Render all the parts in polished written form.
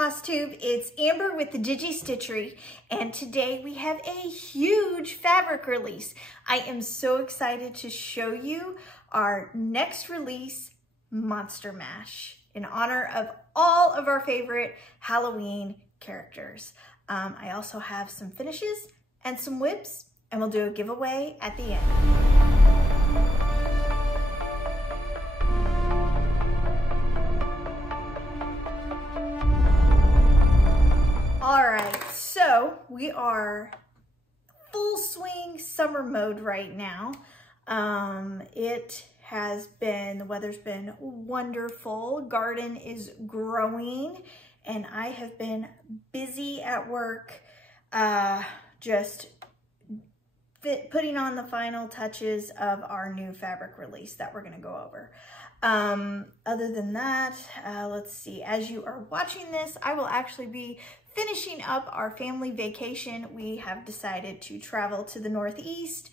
Flosstube, it's Amber with the Digi Stitchery, and today we have a huge fabric release. I am so excited to show you our next release, Monster Mash, in honor of all of our favorite Halloween characters. I also have some finishes and some whips, and we'll do a giveaway at the end. All right, so we are full swing summer mode right now. The weather's been wonderful. Garden is growing, and I have been busy at work, just putting on the final touches of our new fabric release that we're gonna go over. Other than that, let's see, as you are watching this, I will actually be finishing up our family vacation. We have decided to travel to the Northeast.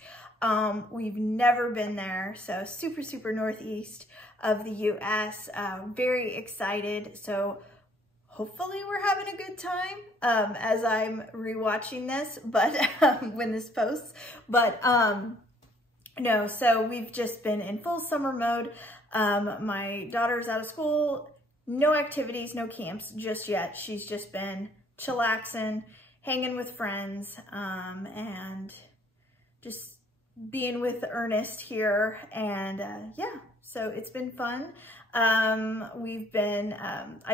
We've never been there, so super northeast of the US. Very excited. So hopefully we're having a good time as I'm rewatching this, but when this posts. But no, so we've just been in full summer mode. My daughter's out of school, no activities, no camps just yet. She's just been chillaxing, hanging with friends, and just being with Ernest here. And yeah, so it's been fun. I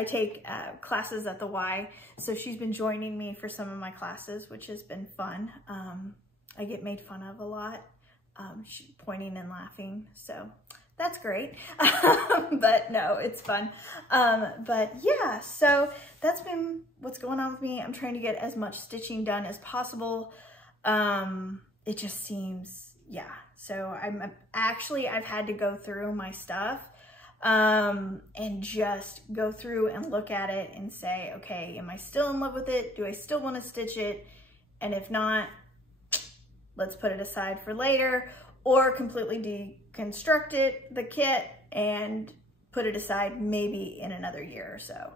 take classes at the Y, so she's been joining me for some of my classes, which has been fun. I get made fun of a lot, pointing and laughing, so that's great. But no, it's fun. But yeah, so that's been what's going on with me. I'm trying to get as much stitching done as possible. It just seems, yeah. So I've had to go through my stuff, and just go through and look at it and say, okay, am I still in love with it? Do I still want to stitch it? And if not, let's put it aside for later, or completely deconstruct the kit, and put it aside maybe in another year or so.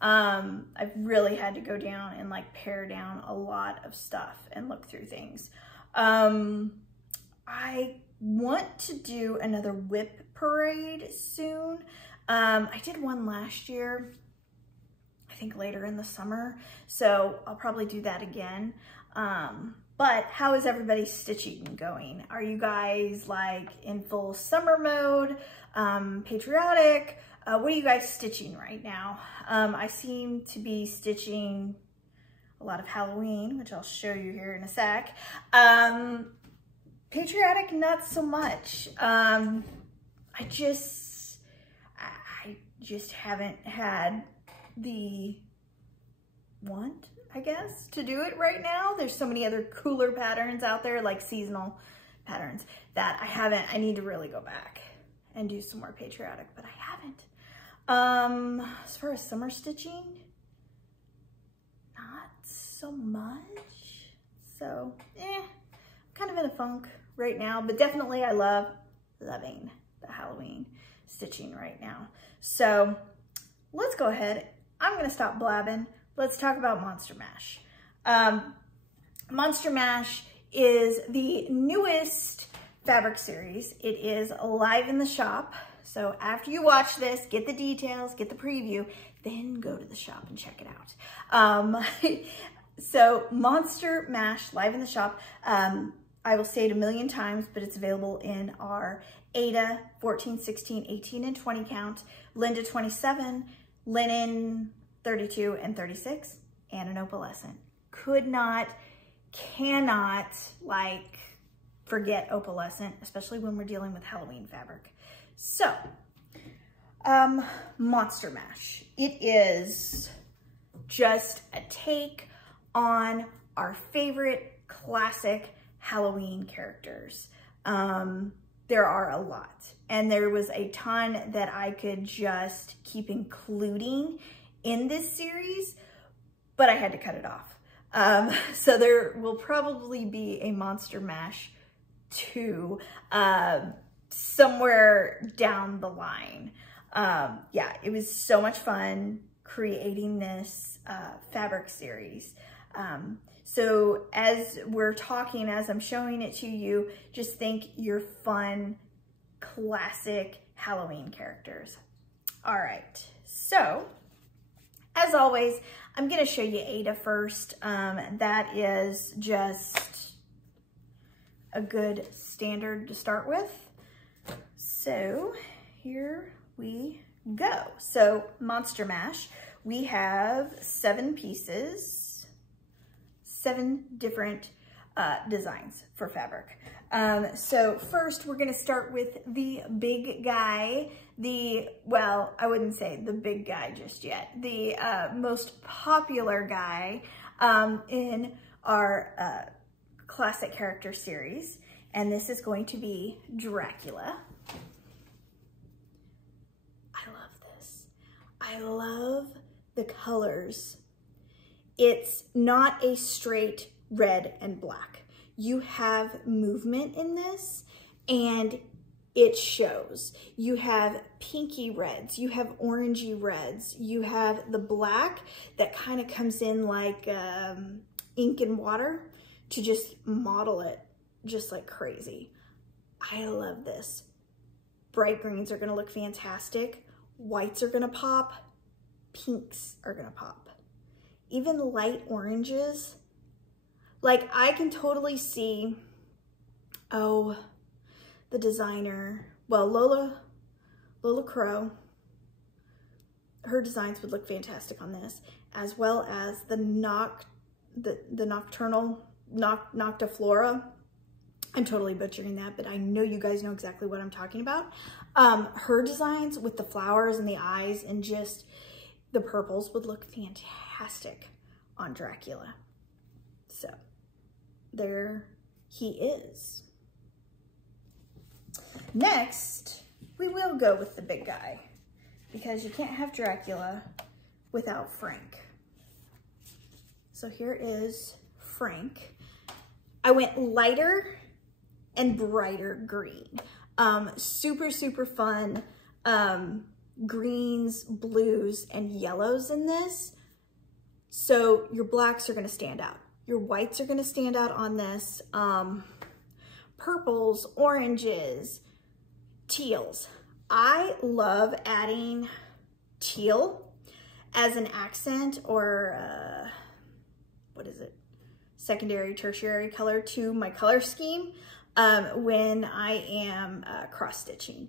I've really had to go down and like pare down a lot of stuff and look through things. I want to do another whip parade soon. I did one last year, I think later in the summer, so I'll probably do that again. But how is everybody's stitching going? Are you guys like in full summer mode, patriotic? What are you guys stitching right now? I seem to be stitching a lot of Halloween, which I'll show you here in a sec. Patriotic, not so much. I just haven't had the want, I guess, to do it right now. There's so many other cooler patterns out there, like seasonal patterns, that I need to really go back and do some more patriotic, but I haven't. As far as summer stitching, not so much. So, kind of in a funk right now, but definitely I loving the Halloween stitching right now. So let's go ahead. I'm gonna stop blabbing. Let's talk about Monster Mash. Monster Mash is the newest fabric series. It is live in the shop. So after you watch this, get the details, get the preview, then go to the shop and check it out. So Monster Mash live in the shop. I will say it a million times, but it's available in our Ada 14, 16, 18, and 20 count, Linda 27, Linen 32 and 36, and an Opalescent. Cannot like forget Opalescent, especially when we're dealing with Halloween fabric. So, Monster Mash. It is just a take on our favorite classic Halloween characters. There are a lot, and there was a ton that I could just keep including in this series, but I had to cut it off. So there will probably be a Monster Mash 2 somewhere down the line. Yeah, it was so much fun creating this fabric series. So as we're talking, as I'm showing it to you, just think your fun, classic Halloween characters. All right, so as always, I'm gonna show you Ada first. That is just a good standard to start with. So here we go. So Monster Mash, we have 7 pieces, 7 different designs for fabric. So first we're gonna start with the big guy, well, I wouldn't say the big guy just yet, the most popular guy in our classic character series, and this is going to be Dracula. I love this. I love the colors. It's not a straight red and black. You have movement in this, and it shows. You have pinky reds, you have orangey reds, you have the black that kind of comes in like ink and water to just model it just like crazy. I love this. Bright greens are gonna look fantastic. Whites are gonna pop. Pinks are gonna pop. Even light oranges. Like I can totally see, oh, the designer, well, Lola Crow, her designs would look fantastic on this, as well as the nocturnal Noctiflora. I'm totally butchering that, but I know you guys know exactly what I'm talking about. Her designs with the flowers and the eyes and just the purples would look fantastic on Dracula. So there he is. Next, we will go with the big guy because you can't have Dracula without Frank. So here is Frank. I went lighter and brighter green. Super, super fun greens, blues, and yellows in this. So your blacks are gonna stand out. Your whites are gonna stand out on this. Purples, oranges, teals. I love adding teal as an accent or what is it? Secondary, tertiary color to my color scheme when I am cross stitching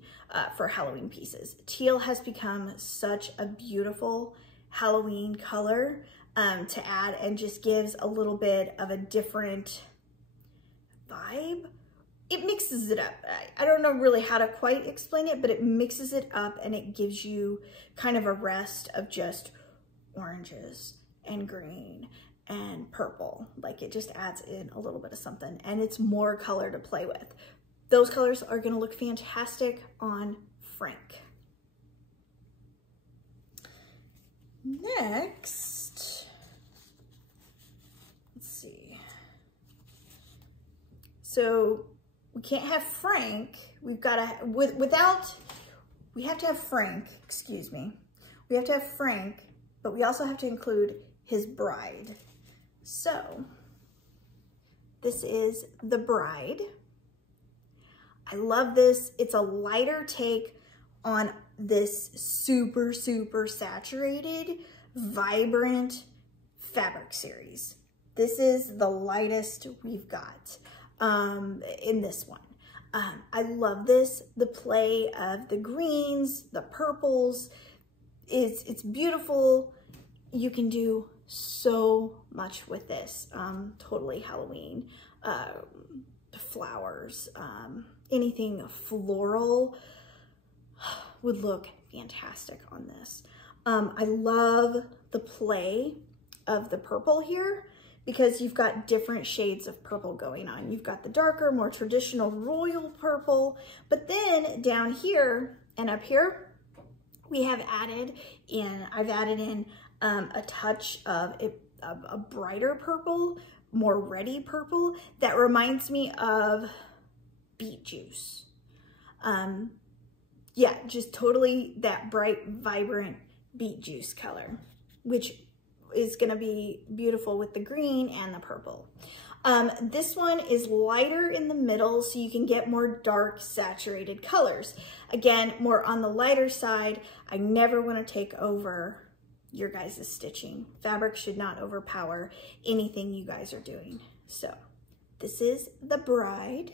for Halloween pieces. Teal has become such a beautiful Halloween color to add, and just gives a little bit of a different vibe. It mixes it up. I don't know really how to quite explain it, but it mixes it up and it gives you kind of a rest of just oranges and green and purple. Like it just adds in a little bit of something, and it's more color to play with. Those colors are gonna look fantastic on Frank. Next, let's see. So we can't have Frank. We've got to, we have to have Frank, excuse me. We have to have Frank, but we also have to include his bride. So this is the bride. I love this. It's a lighter take on this super, super saturated, vibrant fabric series. This is the lightest we've got in this one. I love this. The play of the greens, the purples, it's beautiful. You can do so much with this. Totally Halloween. Flowers, anything floral would look fantastic on this. I love the play of the purple here because you've got different shades of purple going on. You've got the darker, more traditional royal purple, but then down here and up here, we have added in, I've added in a touch of a brighter purple, more reddy purple that reminds me of beet juice. Yeah, just totally that bright, vibrant beet juice color. which is gonna be beautiful with the green and the purple. This one is lighter in the middle, so you can get more dark saturated colors. Again, more on the lighter side. I never want to take over your guys' stitching. Fabric should not overpower anything you guys are doing. So this is the bride.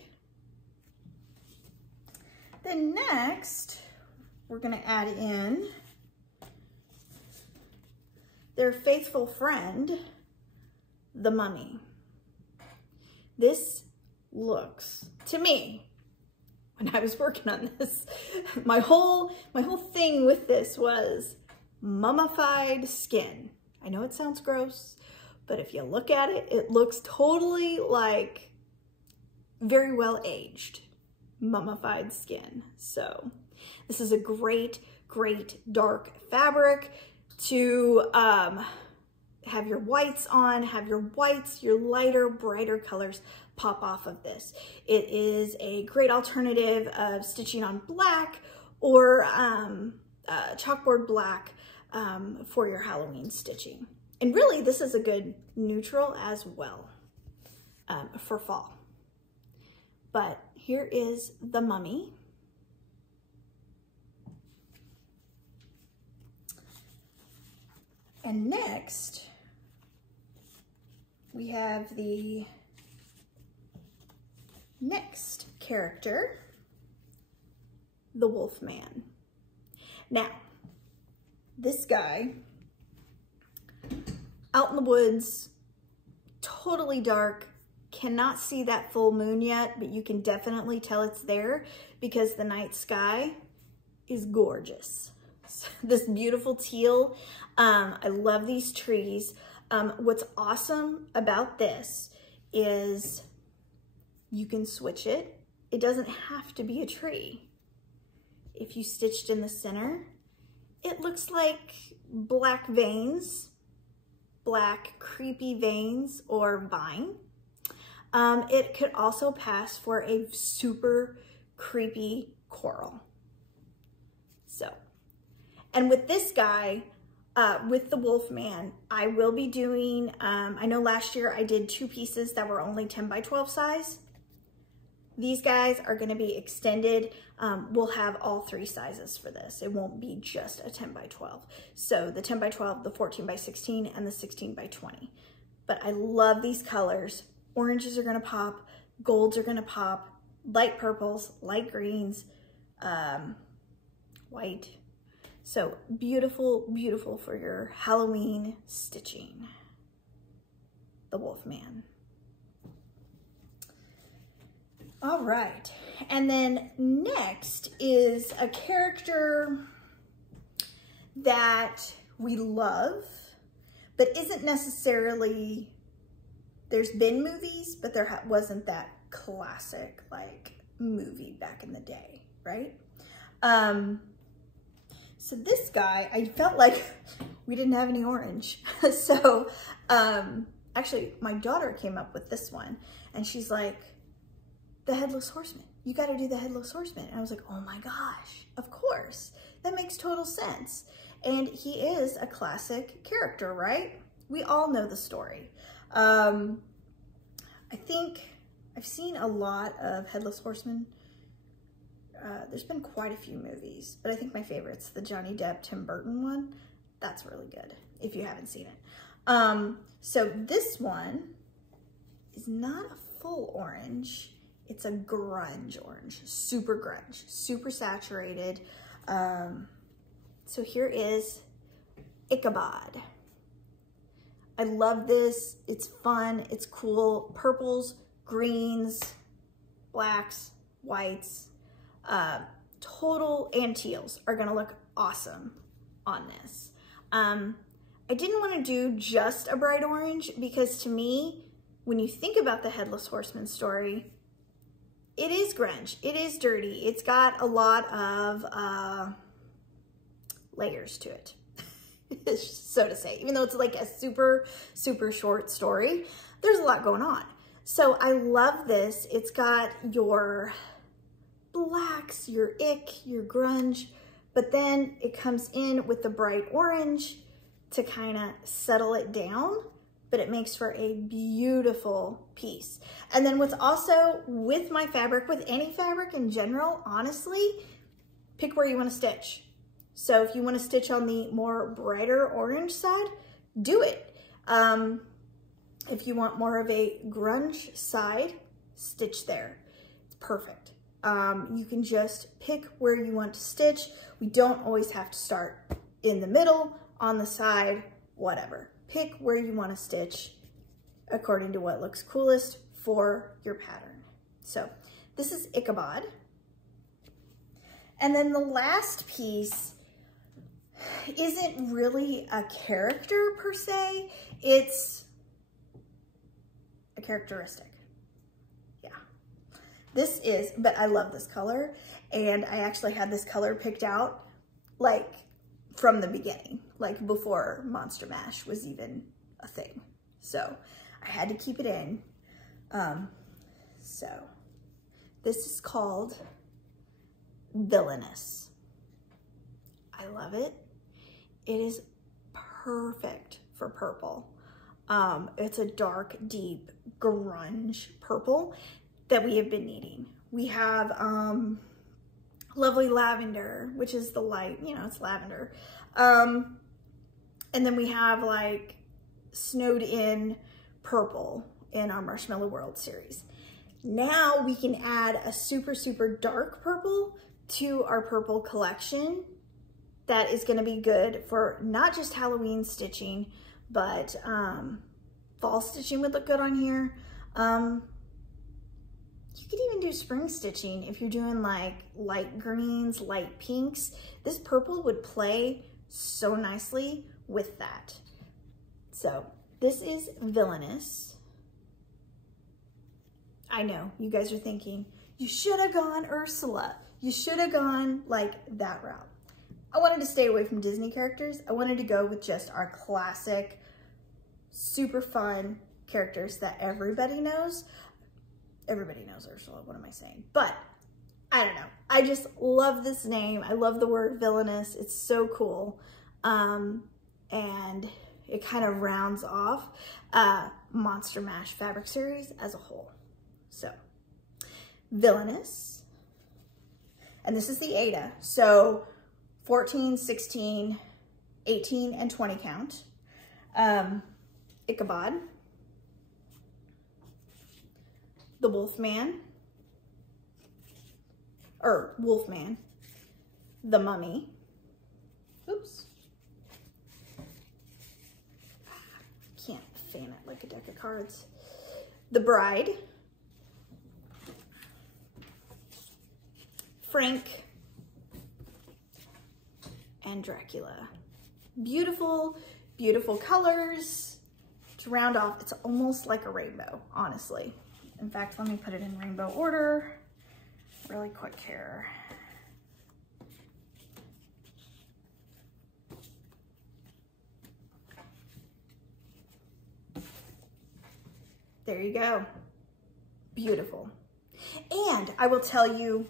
Then next, we're gonna add in their faithful friend, the mummy. This looks, to me, when I was working on this, my whole thing with this was mummified skin. I know it sounds gross, but if you look at it, it looks totally like very well aged mummified skin. So this is a great, great dark fabric to have your whites on, have your whites, your lighter, brighter colors pop off of this. It is a great alternative of stitching on black or chalkboard black for your Halloween stitching. And really, this is a good neutral as well for fall. But here is the mummy. And next, we have the next character, the Wolfman. Now, this guy, out in the woods, totally dark, cannot see that full moon yet, but you can definitely tell it's there because the night sky is gorgeous. This beautiful teal, I love these trees. What's awesome about this is you can switch it. It doesn't have to be a tree. If you stitched in the center, it looks like black veins, black creepy veins or vine. It could also pass for a super creepy coral. So, and with this guy, with the Wolfman, I will be doing, I know last year I did 2 pieces that were only 10 by 12 size. These guys are gonna be extended. We'll have all 3 sizes for this. It won't be just a 10 by 12. So the 10 by 12, the 14 by 16, and the 16 by 20. But I love these colors. Oranges are gonna pop, golds are gonna pop, light purples, light greens, white. So beautiful, beautiful for your Halloween stitching. The Wolfman. All right, and then next is a character that we love, but isn't necessarily, there's been movies, but there wasn't that classic like movie back in the day, right? So this guy, I felt like we didn't have any orange. So actually my daughter came up with this one and she's like, the Headless Horseman. You got to do the Headless Horseman. And I was like, oh my gosh, of course. That makes total sense. And he is a classic character, right? We all know the story. I think I've seen a lot of Headless Horseman. There's been quite a few movies, but I think my favorite's the Johnny Depp, Tim Burton one. That's really good if you haven't seen it. So this one is not a full orange. It's a grunge orange, super saturated. So here is Ichabod. I love this. It's fun, it's cool. Purples, greens, blacks, whites, total and teals are gonna look awesome on this. I didn't want to do just a bright orange because to me, when you think about the Headless Horseman story, it is grunge, it is dirty, it's got a lot of layers to it, so to say. Even though it's like a super short story, there's a lot going on. So I love this. It's got your blacks, your ick, your grunge, but then it comes in with the bright orange to kind of settle it down, but it makes for a beautiful piece. And then what's also with my fabric, with any fabric in general, honestly, pick where you want to stitch. So if you want to stitch on the more brighter orange side, do it. If you want more of a grunge side, stitch there. It's perfect. You can just pick where you want to stitch. We don't always have to start in the middle, on the side, whatever. Pick where you want to stitch according to what looks coolest for your pattern. So this is Ichabod. And then the last piece isn't really a character per se, it's a characteristic. Yeah. This is, but I love this color, and I actually had this color picked out like from the beginning, like before Monster Mash was even a thing. So I had to keep it in. So this is called Villainous. I love it. It is perfect for purple. It's a dark, deep grunge purple that we have been needing. We have lovely lavender, which is the light, you know, it's lavender. And then we have like snowed in purple in our Marshmallow World series. Now we can add a super, super dark purple to our purple collection. That is gonna be good for not just Halloween stitching, but fall stitching would look good on here. You could even do spring stitching if you're doing like light greens, light pinks. This purple would play so nicely with that. So this is Villainous. I know, you guys are thinking, you should have gone Ursula. You should have gone like that route. I wanted to stay away from Disney characters. I wanted to go with just our classic, super fun characters that everybody knows. Everybody knows Ursula, what am I saying? But I don't know. I just love this name. I love the word villainous. It's so cool. And it kind of rounds off Monster Mash fabric series as a whole. So Villainous. And this is the Ada. So 14, 16, 18, and 20 count. Ichabod. The Wolfman. Or Wolfman. The Mummy. Oops. Can't fan it like a deck of cards. The Bride. Frank. And Dracula. Beautiful, beautiful colors to round off. It's almost like a rainbow, honestly. In fact, let me put it in rainbow order really quick here. There you go. Beautiful. And I will tell you,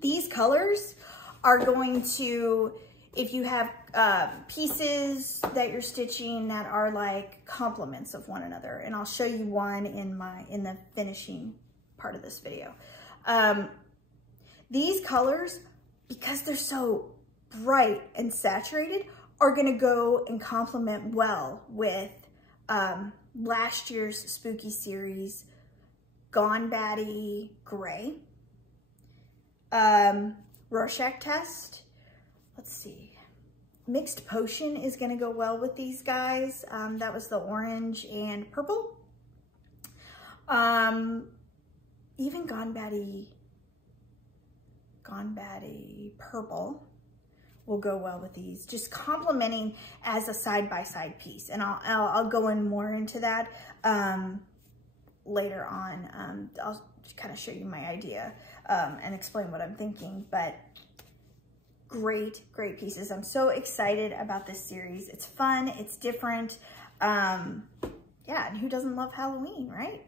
these colors are going to, if you have pieces that you're stitching that are like complements of one another, and I'll show you one in the finishing part of this video. These colors, because they're so bright and saturated, are gonna go and complement well with last year's spooky series, Gone Batty Gray. Rorschach test. Let's see. Mixed Potion is going to go well with these guys. That was the orange and purple. Even Gone Batty purple will go well with these. Just complementing as a side-by-side piece. And I'll go in more into that later on. I'll kind of show you my idea and explain what I'm thinking, but great, great pieces. I'm so excited about this series. It's fun, it's different. Yeah, and who doesn't love Halloween, right?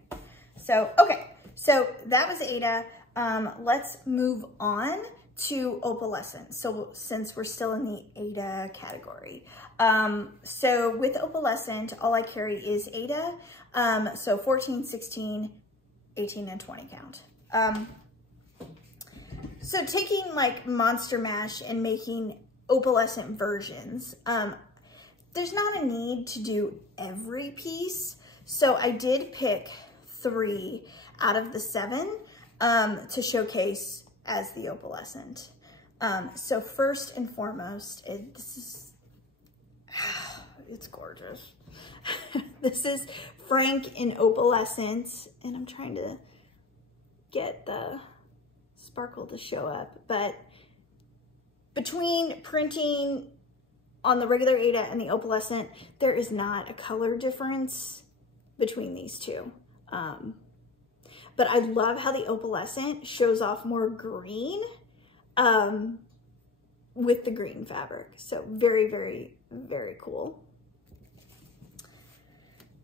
So, okay, so that was Ada. Let's move on to Opalescent. So since we're still in the Ada category. So with Opalescent, all I carry is Ada. So 14, 16, 18, and 20 count. So taking like Monster Mash and making opalescent versions, there's not a need to do every piece. So I did pick 3 out of the 7 to showcase as the opalescent. So first and foremost, it's gorgeous. This is Frank in opalescent, and I'm trying to get the sparkle to show up, but between printing on the regular Ada and the opalescent, there is not a color difference between these two. But I love how the opalescent shows off more green with the green fabric. So very, very, very cool.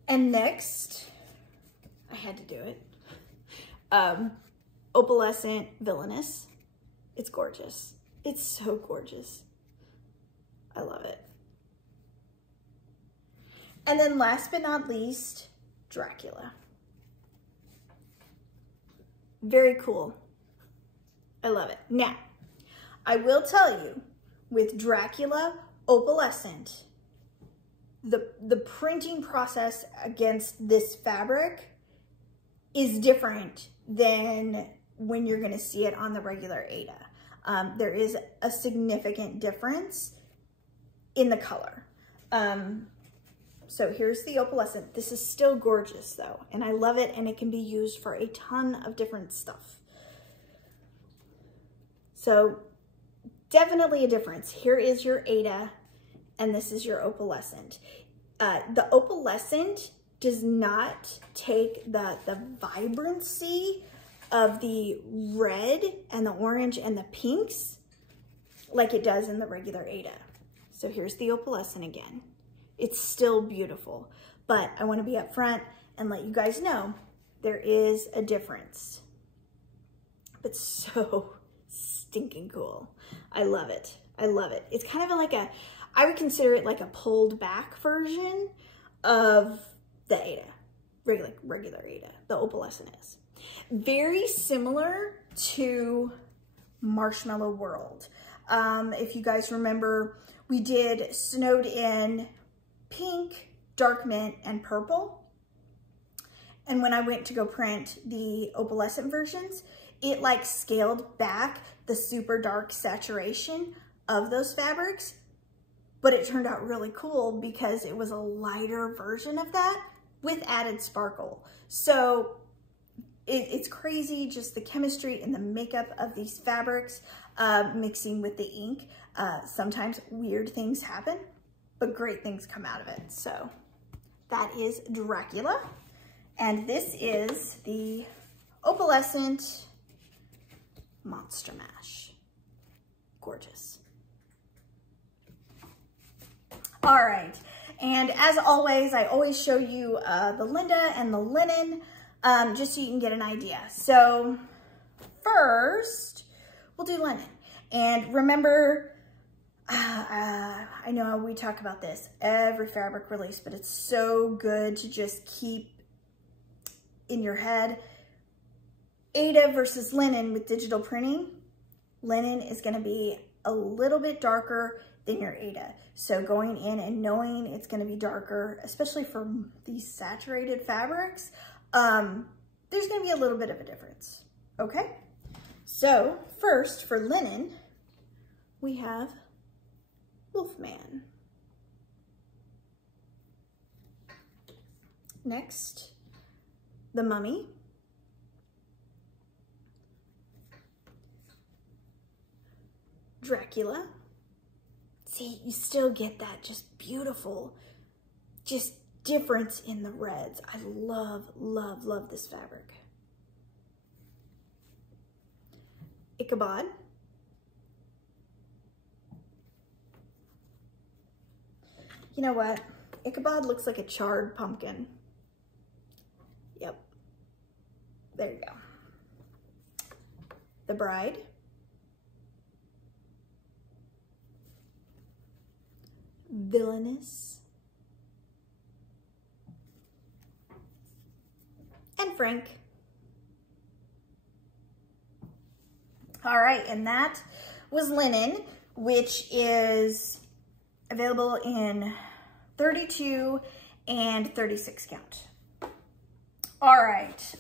And next, I had to do it. Opalescent Villainous. It's gorgeous. It's so gorgeous. I love it. And then last but not least, Dracula. Very cool. I love it. Now, I will tell you, with Dracula opalescent, the printing process against this fabric is different than when you're going to see it on the regular Ada. There is a significant difference in the color. So here's the opalescent. This is still gorgeous though, and I love it, and it can be used for a ton of different stuff. So definitely a difference. Here is your Ada, and this is your opalescent. The opalescent does not take the vibrancy of the red and the orange and the pinks like it does in the regular Ada. So here's the opalescent again. It's still beautiful, but I want to be upfront and let you guys know there is a difference. But so stinking cool. I love it. I love it. It's kind of like I would consider it like a pulled back version of the Ada, regular Ada, the opalescent is. Very similar to Marshmallow World. If you guys remember, we did Snowed In pink, dark mint, and purple. And when I went to go print the opalescent versions, it like scaled back the super dark saturation of those fabrics, but it turned out really cool because it was a lighter version of that with added sparkle. So it's crazy, just the chemistry and the makeup of these fabrics mixing with the ink. Sometimes weird things happen, but great things come out of it. So that is Dracula. And this is the opalescent Monster Mash. Gorgeous. All right. And as always, I always show you the Linda and the linen, just so you can get an idea. So first, we'll do linen. And remember, I know we talk about this every fabric release, but it's so good to just keep in your head. Ada versus linen with digital printing. Linen is going to be a little bit darker than your Ada. So going in and knowing it's going to be darker, especially for these saturated fabrics, there's going to be a little bit of a difference. Okay. So first for linen, we have Wolfman. Next, the Mummy. Dracula. See, you still get that just beautiful, just difference in the reds. I love, love, love this fabric. Ichabod. You know what? Ichabod looks like a charred pumpkin. Yep. There you go. The Bride. Villainous, and Frank. All right, and that was linen, which is available in 32 and 36 count. All right,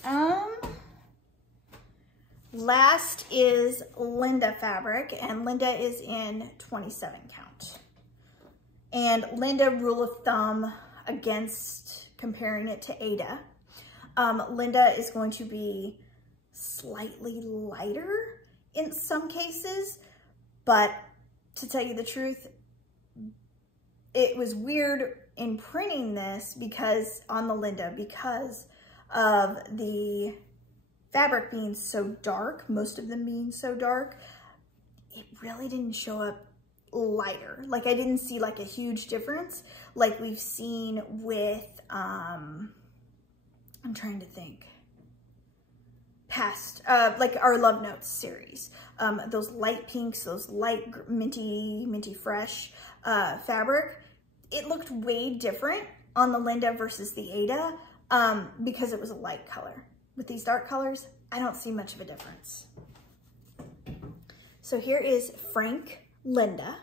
last is Linda fabric, and Linda is in 27 count. And Linda, rule of thumb against comparing it to Ada, Linda is going to be slightly lighter in some cases, but to tell you the truth, it was weird in printing this because on the Linda, because of the fabric being so dark, most of them being so dark, it really didn't show up lighter. Like I didn't see like a huge difference like we've seen with, I'm trying to think, past, like our Love Notes series. Those light pinks, those light minty fresh fabric, it looked way different on the Linda versus the Ada because it was a light color. With these dark colors, I don't see much of a difference. So here is Frank Linda,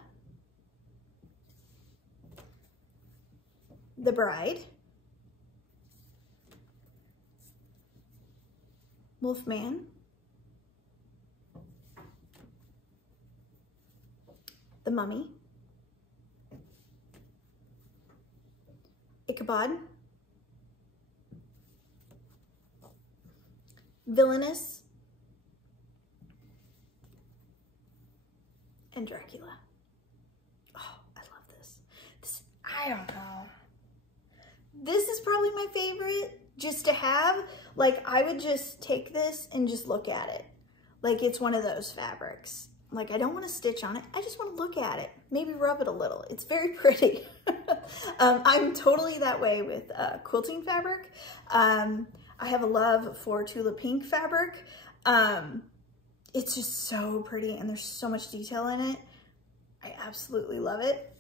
the bride, Wolfman, the Mummy, Ichabod, Villainous, and Dracula. Oh, I love this. I don't know. This is probably my favorite just to have. Like, I would just take this and just look at it. Like, it's one of those fabrics. Like, I don't want to stitch on it. I just want to look at it. Maybe rub it a little. It's very pretty. I'm totally that way with quilting fabric. I have a love for tulip pink fabric. It's just so pretty and there's so much detail in it. I absolutely love it.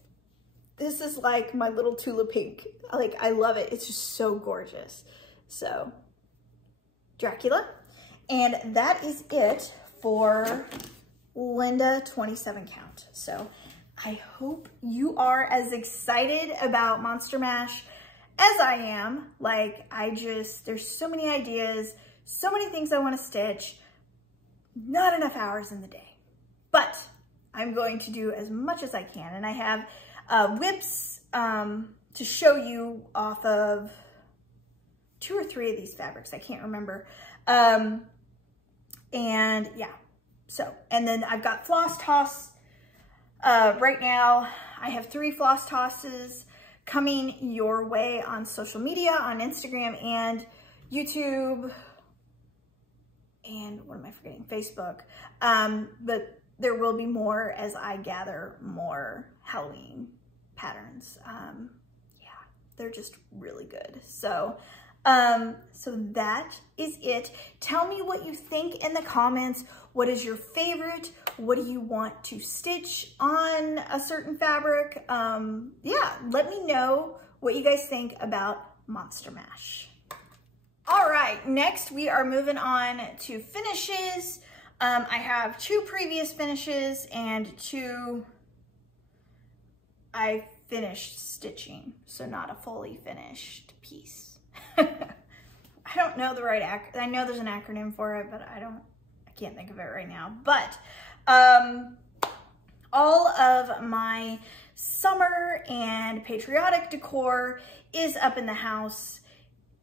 This is like my little tulip pink. Like, I love it. It's just so gorgeous. So, Dracula. And that is it for Linda 27 count. So, I hope you are as excited about Monster Mash as I am. Like, there's so many ideas, so many things I want to stitch, not enough hours in the day, but I'm going to do as much as I can. And I have whips to show you off of 2 or 3 of these fabrics. I can't remember. And yeah, so, and then I've got floss toss. Right now, I have 3 floss tosses coming your way on social media, on Instagram and YouTube, and what am I forgetting? Facebook. But there will be more as I gather more Halloween patterns. Yeah, they're just really good. So, so that is it. Tell me what you think in the comments. What is your favorite? What do you want to stitch on a certain fabric? Yeah, let me know what you guys think about Monster Mash. All right, next we are moving on to finishes. I have 2 previous finishes and 2 I finished stitching, so not a fully finished piece. I don't know the right I know there's an acronym for it, but I can't think of it right now. But all of my summer and patriotic decor is up in the house.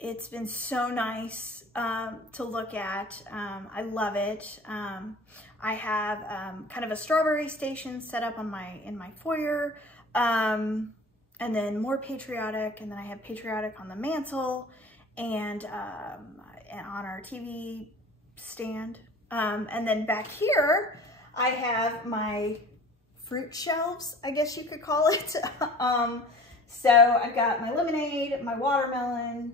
It's been so nice to look at. I love it. I have kind of a strawberry station set up on in my foyer, and then more patriotic, and then I have patriotic on the mantle and on our TV stand. And then back here, I have my fruit shelves, I guess you could call it. So I've got my lemonade, my watermelon,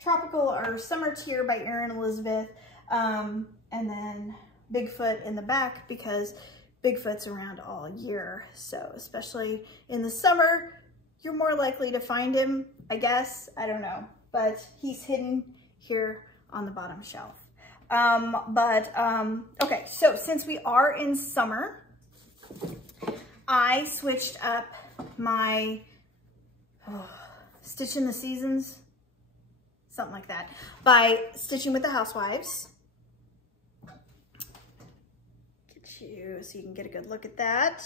tropical or summer tier by Erin Elizabeth, and then Bigfoot in the back because Bigfoot's around all year, so especially in the summer, you're more likely to find him, I guess. I don't know, but he's hidden here on the bottom shelf. Okay, so since we are in summer, I switched up my Stitch in the Seasons, something like that, by Stitching with the Housewives. Get you so you can get a good look at that.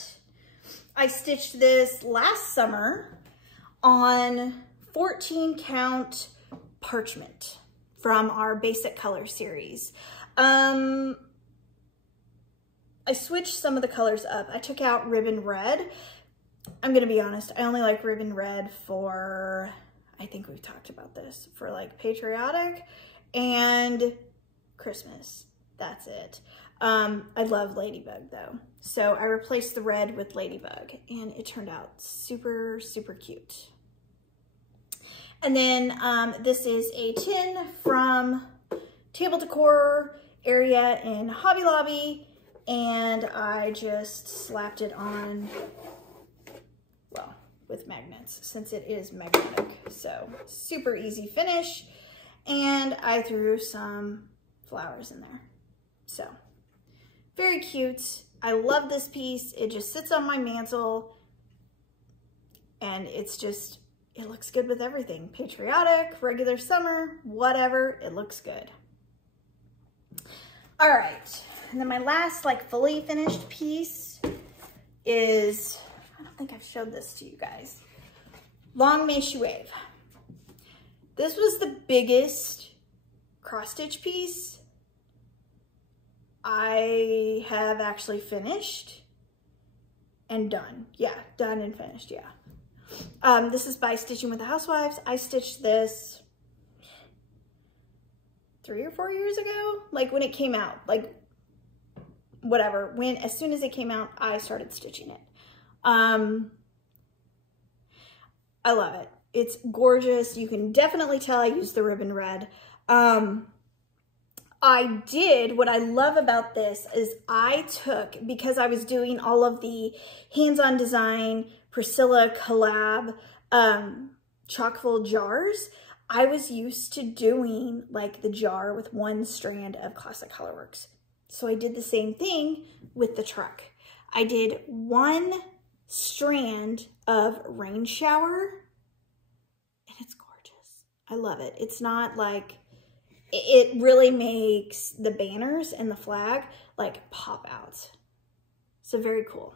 I stitched this last summer on 14 count parchment from our basic color series. I switched some of the colors up. I took out ribbon red. I'm gonna be honest, I only like ribbon red for, I think we've talked about this, for like patriotic and Christmas. That's it. I love Ladybug though. So I replaced the red with Ladybug and it turned out super, super cute. And then this is a tin from Table Decor area in Hobby Lobby, and I just slapped it on, well, with magnets since it is magnetic. So super easy finish. And I threw some flowers in there. So very cute. I love this piece. It just sits on my mantle and it's just, it looks good with everything. Patriotic, regular summer, whatever, it looks good. All right, and then my last like fully finished piece is, I don't think I've showed this to you guys, Long May She Wave. This was the biggest cross stitch piece I have actually finished and done. Yeah, done and finished, yeah. This is by Stitching with the Housewives. I stitched this 3 or 4 years ago, like when it came out, like whatever, as soon as it came out, I started stitching it. I love it. It's gorgeous. You can definitely tell I used the ribbon red. What I love about this is I took, because I was doing all of the hands-on design, Priscilla collab, chock-full jars, I was used to doing like the jar with one strand of Classic Colorworks. So I did the same thing with the truck. I did one strand of Rain Shower and it's gorgeous. I love it. It's not like, it really makes the banners and the flag like pop out. So very cool.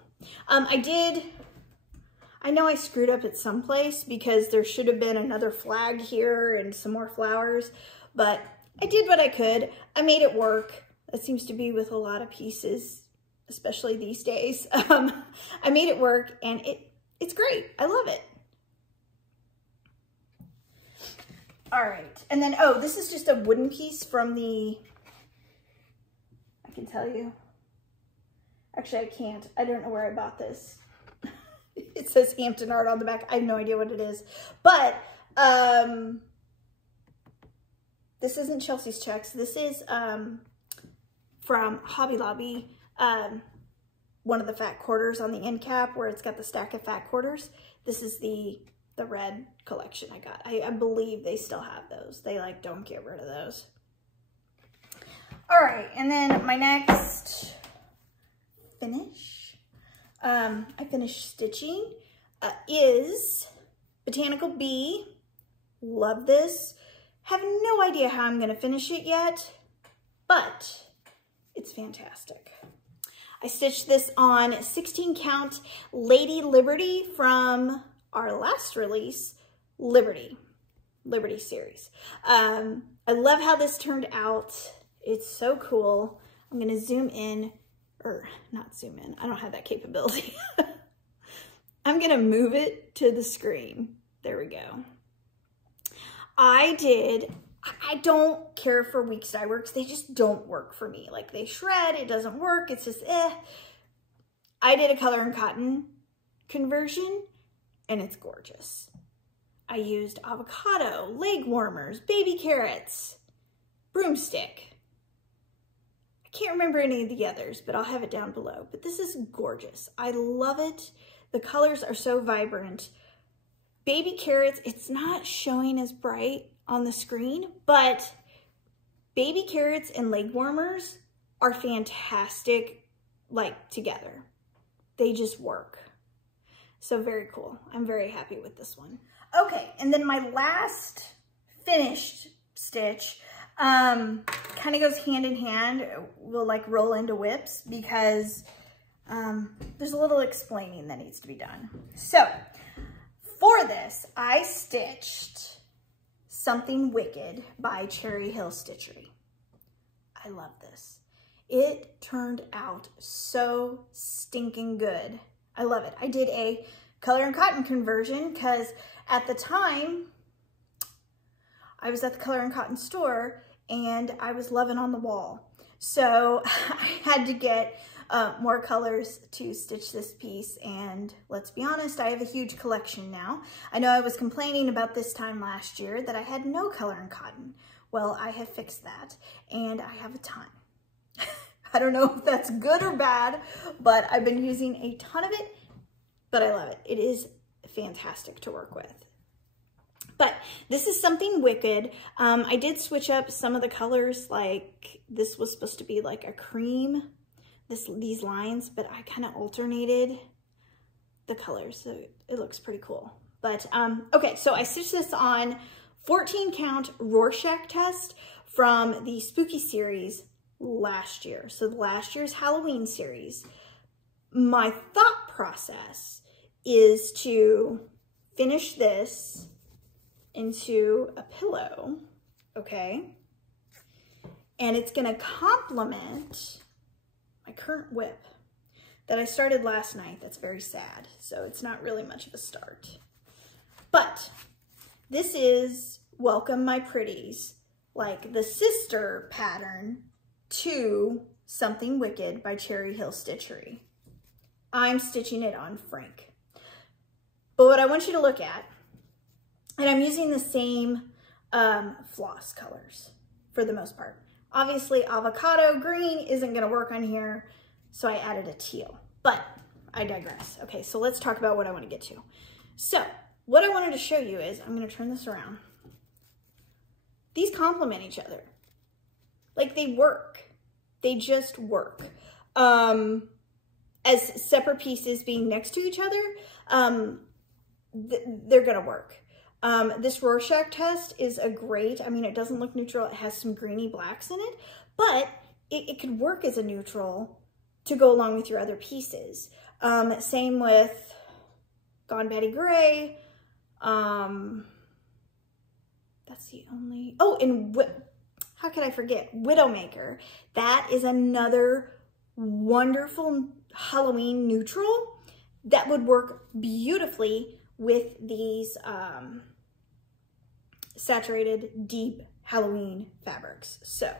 I know I screwed up at some place because there should have been another flag here and some more flowers, but I did what I could. I made it work. That seems to be with a lot of pieces, especially these days. I made it work and it's great. I love it. All right, and then, oh, this is just a wooden piece from the, I can tell you. Actually, I can't. I don't know where I bought this. It says Hampton Art on the back. I have no idea what it is. But this isn't Chelsea's Checks. This is from Hobby Lobby. One of the fat quarters on the end cap where it's got the stack of fat quarters. This is the red collection I got. I believe they still have those. They like don't get rid of those. All right, and then my next finish, I finished stitching, is Botanical Bee. Love this. Have no idea how I'm gonna finish it yet, but it's fantastic. I stitched this on 16 count Lady Liberty from our last release, Liberty series. I love how this turned out. It's so cool. I'm gonna zoom in, or not zoom in, I don't have that capability. I'm gonna move it to the screen. There we go. I don't care for weak side works. They just don't work for me. Like they shred, it doesn't work. It's just, I did a color and cotton conversion and it's gorgeous. I used avocado, leg warmers, baby carrots, broomstick. I can't remember any of the others, but I'll have it down below. But this is gorgeous. I love it. The colors are so vibrant. Baby carrots, it's not showing as bright on the screen, but baby carrots and leg warmers are fantastic, like, together. They just work. So very cool. I'm very happy with this one. Okay, and then my last finished stitch kind of goes hand in hand. We'll like roll into whips because there's a little explaining that needs to be done. So for this, I stitched Something Wicked by Cherry Hill Stitchery. I love this. It turned out so stinking good. I love it. I did a color and cotton conversion because at the time I was at the color and cotton store and I was loving on the wall. So I had to get more colors to stitch this piece, and let's be honest, I have a huge collection now. I know I was complaining about this time last year that I had no color and cotton. Well, I have fixed that and I have a ton. I don't know if that's good or bad, but I've been using a ton of it, but I love it. It is fantastic to work with. But this is Something Wicked. I did switch up some of the colors, like this was supposed to be like a cream, these lines, but I kind of alternated the colors, so it looks pretty cool. But okay, so I stitched this on 14 count Rorschach test from the Spooky series last year. So last year's Halloween series. My thought process is to finish this into a pillow, okay? And it's gonna complement my current whip that I started last night. That's very sad, so it's not really much of a start. But this is Welcome My Pretties, like the sister pattern to Something Wicked by Cherry Hill Stitchery. I'm stitching it on Frank. But what I want you to look at, and I'm using the same floss colors for the most part. Obviously, avocado green isn't gonna work on here, so I added a teal, but I digress. Okay, so let's talk about what I wanna get to. So what I wanted to show you is, I'm gonna turn this around. These complement each other. Like, they work. They just work. As separate pieces being next to each other, they're gonna work. This Rorschach test is a great, I mean, it doesn't look neutral. It has some greeny blacks in it, but it could work as a neutral to go along with your other pieces. Same with Gone Betty Gray. That's the only, oh, and how could I forget? Widowmaker. That is another wonderful Halloween neutral that would work beautifully with these saturated deep Halloween fabrics. So,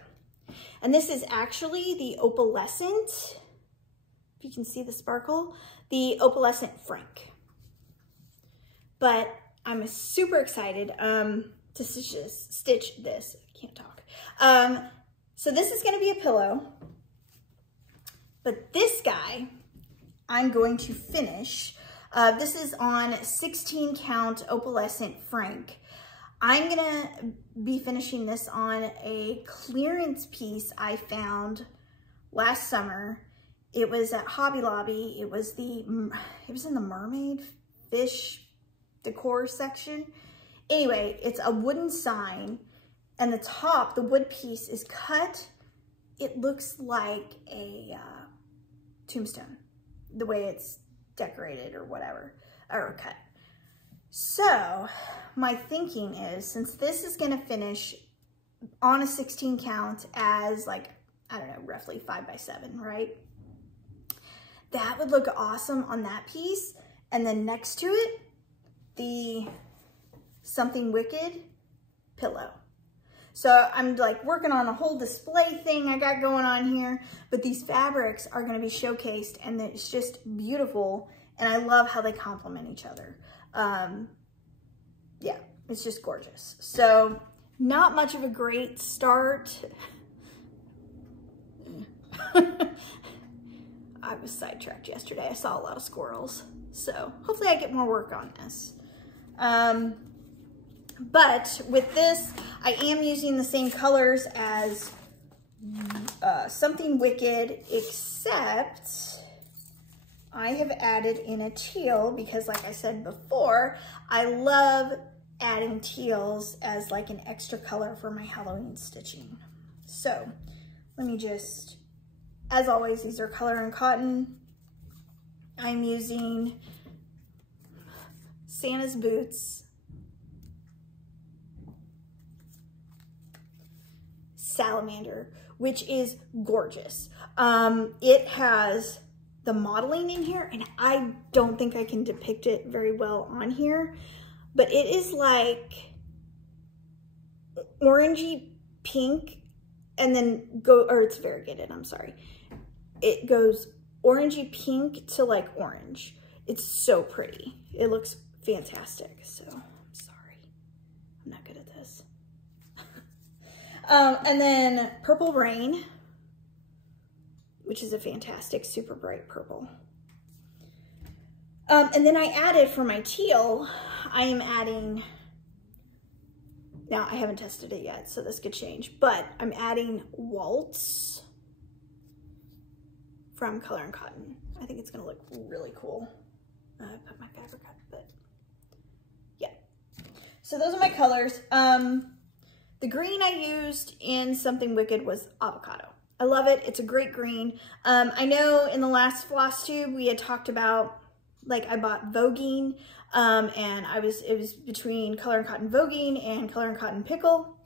and this is actually the Opalescent, if you can see the sparkle, the Opalescent Frank. But I'm super excited to stitch this. I can't talk. So this is gonna be a pillow, but this guy I'm going to finish. This is on 16 count Opalescent Frank. I'm gonna be finishing this on a clearance piece I found last summer. It was at Hobby Lobby. It was in the mermaid fish decor section. Anyway, it's a wooden sign, and the top, the wood piece is cut. It looks like a tombstone, the way it's decorated or whatever, or cut. So my thinking is, since this is gonna finish on a 16 count as like, I don't know, roughly 5 by 7, right? That would look awesome on that piece. And then next to it, the Something Wicked pillow. So I'm like working on a whole display thing I got going on here, but these fabrics are gonna be showcased and it's just beautiful. And I love how they complement each other. Yeah, it's just gorgeous. So not much of a great start. I was sidetracked yesterday. I saw a lot of squirrels. So hopefully I get more work on this. But with this, I am using the same colors as Something Wicked, except I have added in a teal because, like I said before, I love adding teals as like an extra color for my Halloween stitching. So let me just, as always, these are Color and Cotton. I'm using Santa's Boots, Salamander, which is gorgeous. It has the modeling in here, and I don't think I can depict it very well on here, but it is like orangey pink, and then it's variegated, I'm sorry. It goes orangey pink to like orange. It's so pretty. It looks fantastic. So I'm sorry, I'm not good at this. And then Purple Rain, which is a fantastic, super bright purple. And then I added for my teal, I am adding, now I haven't tested it yet, so this could change, but I'm adding Waltz from Color and Cotton. I think it's gonna look really cool. I put my fabric up, but yeah. So those are my colors. The green I used in Something Wicked was Avocado. I love it. It's a great green. I know in the last Flosstube we had talked about, like, I bought Voguing, and it was between Color and Cotton Voguing and Color and Cotton Pickle.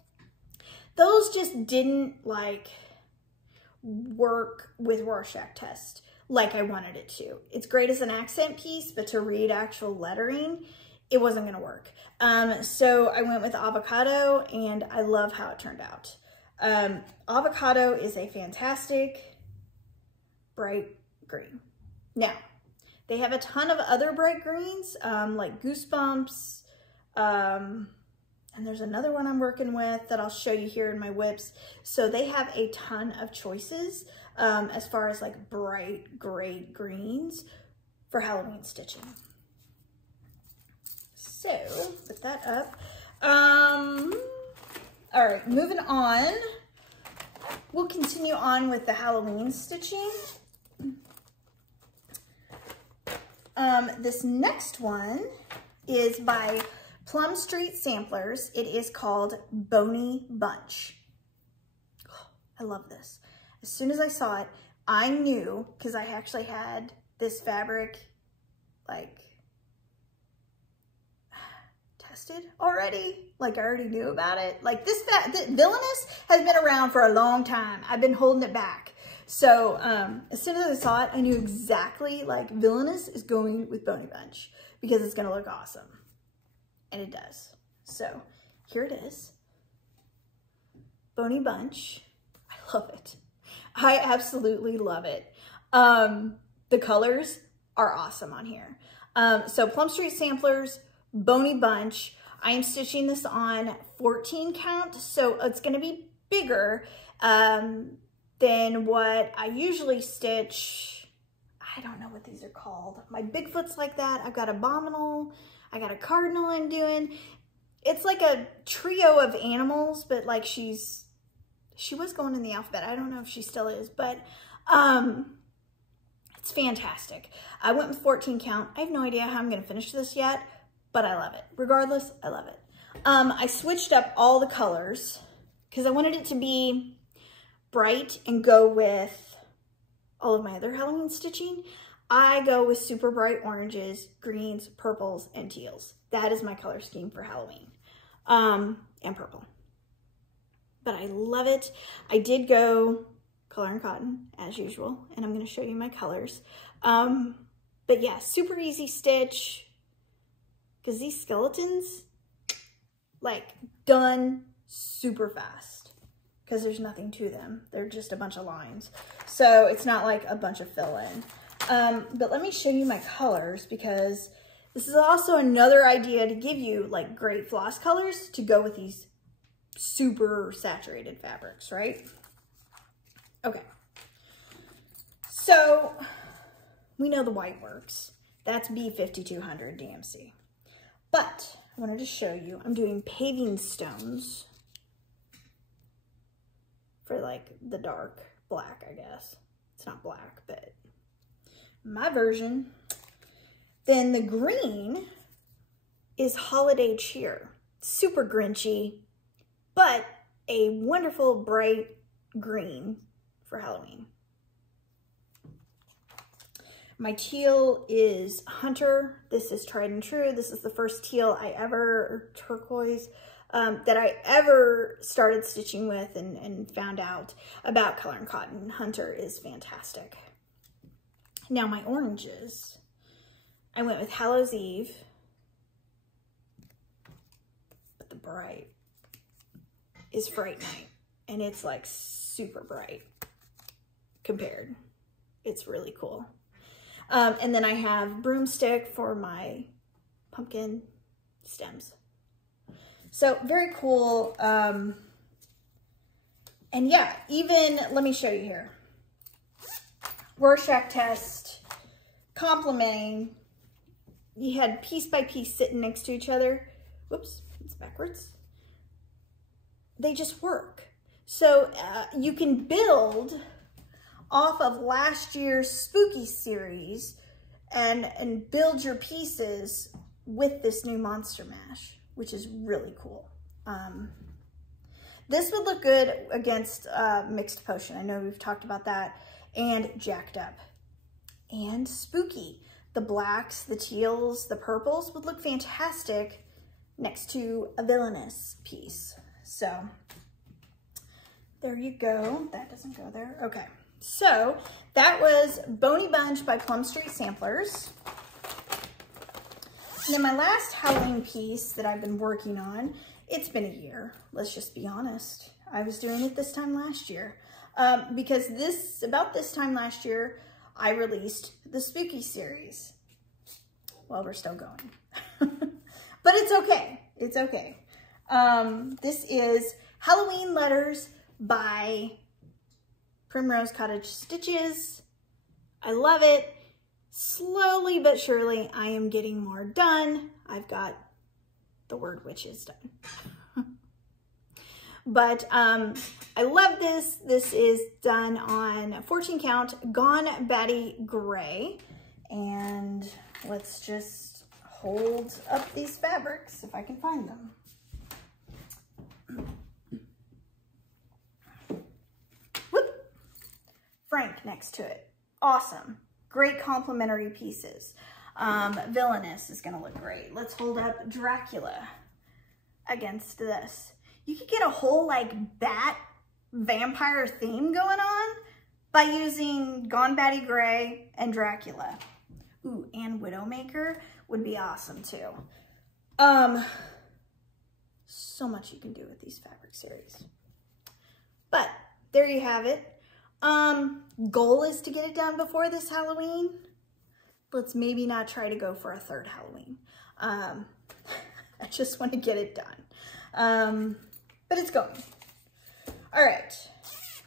Those just didn't like work with Rorschach test like I wanted it to. It's great as an accent piece, but to read actual lettering, it wasn't gonna work. So I went with Avocado, and I love how it turned out. Avocado is a fantastic bright green. Now, they have a ton of other bright greens, like Goosebumps, and there's another one I'm working with that I'll show you here in my whips. So they have a ton of choices as far as like bright gray greens for Halloween stitching. So put that up. All right, moving on. We'll continue on with the Halloween stitching. This next one is by Plum Street Samplers. It is called Bony Bunch. Oh, I love this. As soon as I saw it, I knew, because I actually had this fabric like tested already. Like I already knew about it. Like this Villainous has been around for a long time. I've been holding it back. So as soon as I saw it, I knew exactly, like, Villainous is going with Bony Bunch because it's gonna look awesome. And it does. So here it is. Bony Bunch. I love it. I absolutely love it. The colors are awesome on here. So Plum Street Samplers, Bony Bunch. I am stitching this on 14 count, so it's gonna be bigger than what I usually stitch. I don't know what these are called. My Bigfoot's like that. I've got Abominable. I got a Cardinal I'm doing. It's like a trio of animals, but like she was going in the alphabet. I don't know if she still is, but it's fantastic. I went with 14 count. I have no idea how I'm gonna finish this yet, but I love it. Regardless, I love it. I switched up all the colors because I wanted it to be bright and go with all of my other Halloween stitching. I go with super bright oranges, greens, purples, and teals. That is my color scheme for Halloween, and purple. But I love it. I did go Color and Cotton as usual, and I'm going to show you my colors. But yeah, super easy stitch because these skeletons, like, done super fast. Because there's nothing to them. They're just a bunch of lines. So it's not like a bunch of fill-in. But let me show you my colors because this is also another idea to give you like great floss colors to go with these super saturated fabrics, right? Okay. So we know the white works. That's B5200 DMC. But I wanted to show you, I'm doing paving stones for like the dark black, I guess. It's not black, but my version. Then the green is Holiday Cheer. Super Grinchy, but a wonderful bright green for Halloween. My teal is Hunter. This is tried and true. This is the first teal I ever, or turquoise, that I ever started stitching with and found out about Color and Cotton. Hunter is fantastic. Now my oranges, I went with Hallows Eve, but the bright is Fright Night, and it's like super bright compared. It's really cool. And then I have Broomstick for my pumpkin stems. So very cool. And yeah, even, let me show you here. Rorschach test, complimenting. You had piece by piece sitting next to each other. Whoops, it's backwards. They just work. So you can build off of last year's spooky series and build your pieces with this new Monster Mash, which is really cool. This would look good against Mixed Potion. I know we've talked about that. And Jacked Up. And Spooky. The blacks, the teals, the purples would look fantastic next to a Villainous piece. So there you go. That doesn't go there. Okay. So that was Bony Bunch by Plum Street Samplers. And then my last Halloween piece that I've been working on, it's been a year. Let's just be honest. I was doing it this time last year. Because about this time last year, I released the Spooky series. Well, we're still going. But it's okay. It's okay. This is Halloween Letters by Primrose Cottage Stitches. I love it. Slowly but surely, I am getting more done. I've got the word witches done. But I love this. This is done on 14 count Gone Batty Gray. And let's just hold up these fabrics if I can find them. Frank next to it. Awesome. Great complementary pieces. Villainous is going to look great. Let's hold up Dracula against this. You could get a whole like bat vampire theme going on by using Gone Batty Gray and Dracula. Ooh, and Widowmaker would be awesome too. So much you can do with these fabric series. But there you have it. Goal is to get it done before this Halloween. Let's maybe not try to go for a third Halloween. I just want to get it done. But it's going. All right.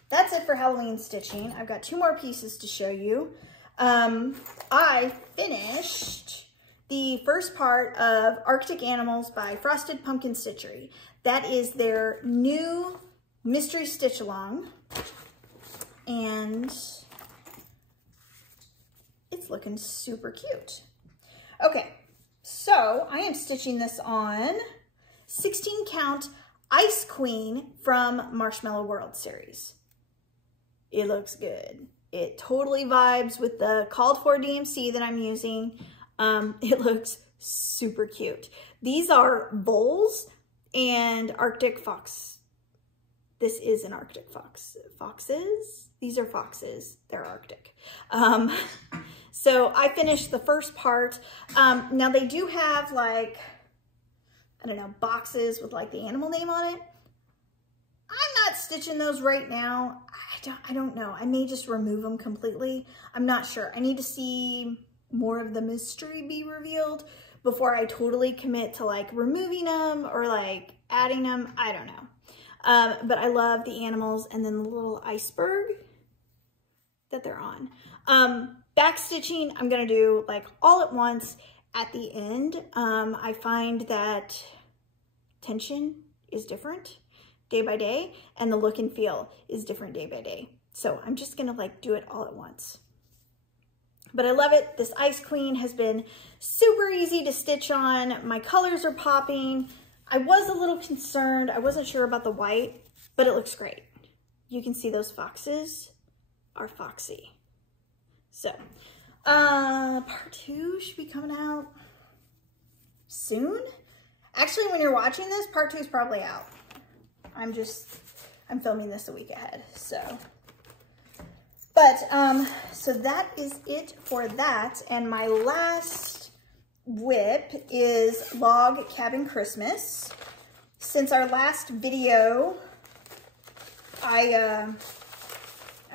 That's it for Halloween stitching. I've got 2 more pieces to show you. I finished the first part of Arctic Animals by Frosted Pumpkin Stitchery. That is their new mystery stitch along. And it's looking super cute. Okay, so I am stitching this on 16 count Ice Queen from Marshmallow World series. It looks good. It totally vibes with the called for DMC that I'm using. It looks super cute. These are voles and Arctic fox. This is an Arctic fox. Foxes? These are foxes. They're Arctic. So I finished the first part. Now they do have like, I don't know, boxes with like the animal name on it. I'm not stitching those right now. I don't know. I may just remove them completely. I'm not sure. I need to see more of the mystery be revealed before I totally commit to like removing them or like adding them. I don't know. But I love the animals, and then the little iceberg that they're on. Back stitching, I'm gonna do like all at once at the end. I find that tension is different day by day, and the look and feel is different day by day. So I'm just gonna like do it all at once. But I love it. This Ice Queen has been super easy to stitch on. My colors are popping. I was a little concerned. I wasn't sure about the white, but it looks great. You can see those foxes are foxy. So, part 2 should be coming out soon. Actually, when you're watching this, part 2 is probably out. I'm filming this a week ahead, so. But, so that is it for that. And my last whip is Log Cabin Christmas. Since our last video, I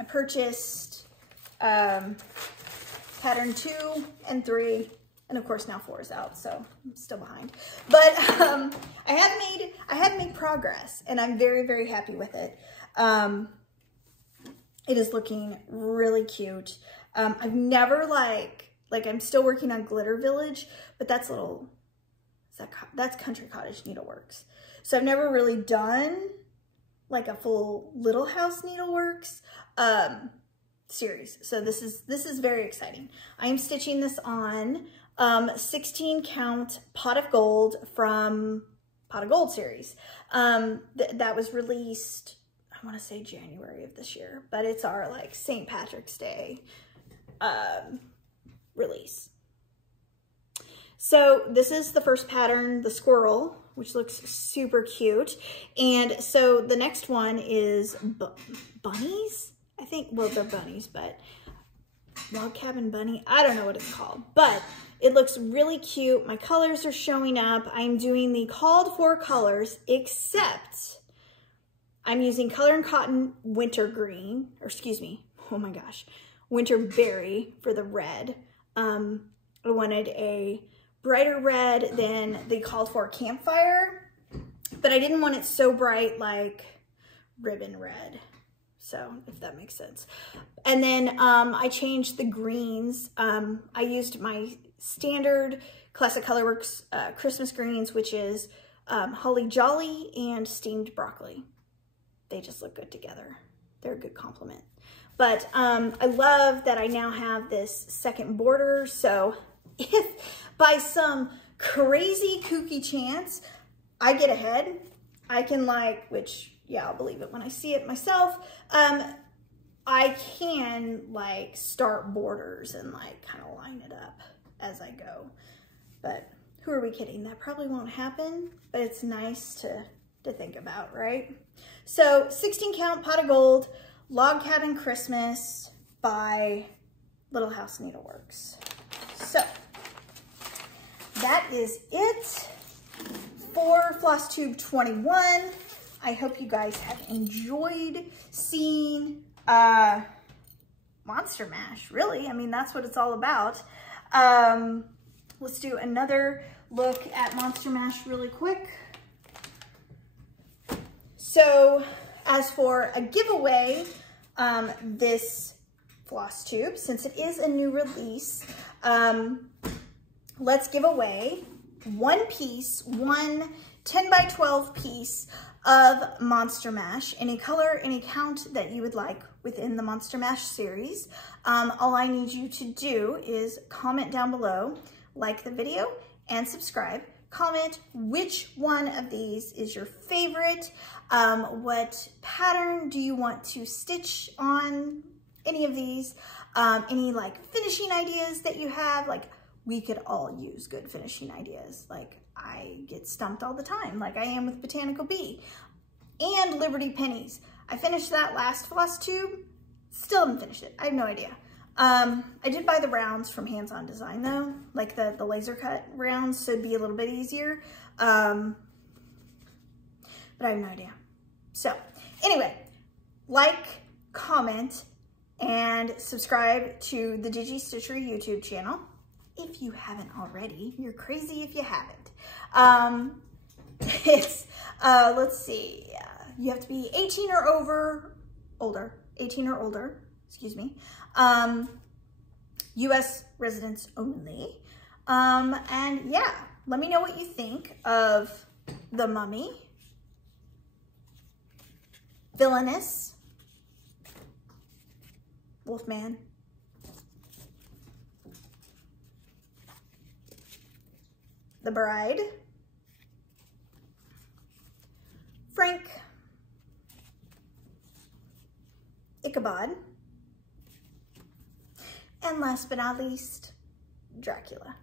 purchased pattern 2 and 3, and of course now 4 is out, so I'm still behind. But I had made progress, and I'm very, very happy with it. It is looking really cute. I've never I'm still working on Glitter Village, but that's that's Country Cottage Needleworks. So I've never really done like a full Little House Needleworks series. So this is very exciting. I am stitching this on 16 count Pot of Gold from Pot of Gold series. That was released, I want to say January of this year, but it's our like St. Patrick's Day release. So this is the first pattern, the squirrel, which looks super cute. And so the next one is bunnies, I think. Well, they're bunnies, but Log Cabin Bunny, I don't know what it's called, but it looks really cute. My colors are showing up. I'm doing the called for colors, except I'm using Color and Cotton Winter Green, or excuse me, oh my gosh, Winter Berry for the red. I wanted a brighter red than the called for Campfire, but I didn't want it so bright like ribbon red. So if that makes sense. And then I changed the greens. I used my standard Classic Colorworks Christmas greens, which is Holly Jolly and Steamed Broccoli. They just look good together. They're a good complement. But I love that I now have this second border. So if by some crazy kooky chance I get ahead, I can which, yeah, I'll believe it when I see it myself. I can start borders and kind of line it up as I go. But who are we kidding? That probably won't happen, but it's nice to think about, right? So 16 count Pot of Gold, Log Cabin Christmas by Little House Needleworks. So that is it for Flosstube 21. I hope you guys have enjoyed seeing Monster Mash, really. I mean, that's what it's all about. Let's do another look at Monster Mash really quick. So as for a giveaway, this Flosstube, since it is a new release, let's give away one 10 by 12 piece of Monster Mash, any color, any count that you would like within the Monster Mash series. All I need you to do is comment down below, like the video, and subscribe. Comment which one of these is your favorite. What pattern do you want to stitch on any of these? Any finishing ideas that you have? We could all use good finishing ideas. I get stumped all the time, like I am with Botanical Bee and Liberty Pennies. I finished that last Flosstube, still haven't finished it. I have no idea. I did buy the rounds from Hands On Design though, like the laser cut rounds, so it'd be a little bit easier. But I have no idea. So anyway, comment, and subscribe to the Digi Stitchery YouTube channel. If you haven't already, you're crazy if you haven't. Let's see, you have to be 18 or older, 18 or older, excuse me, US residents only. And yeah, let me know what you think of the Mummy, Villainous, Wolfman, the Bride, Frank, Ichabod, and last but not least, Dracula.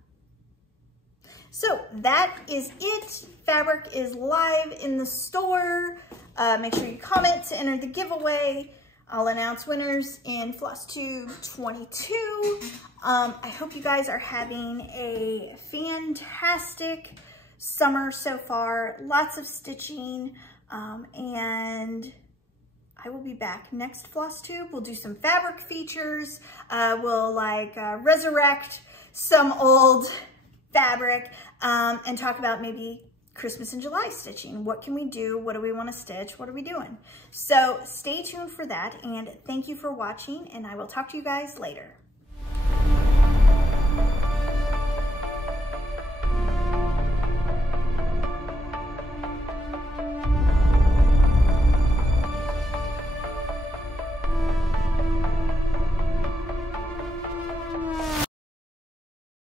So that is it. Fabric is live in the store. Make sure you comment to enter the giveaway. I'll announce winners in Flosstube 22. I hope you guys are having a fantastic summer so far. Lots of stitching, and I will be back next Flosstube. We'll do some fabric features. We'll like resurrect some old fabric and talk about maybe Christmas in July stitching. What can we do? What do we want to stitch? What are we doing? So stay tuned for that, and thank you for watching, and I will talk to you guys later.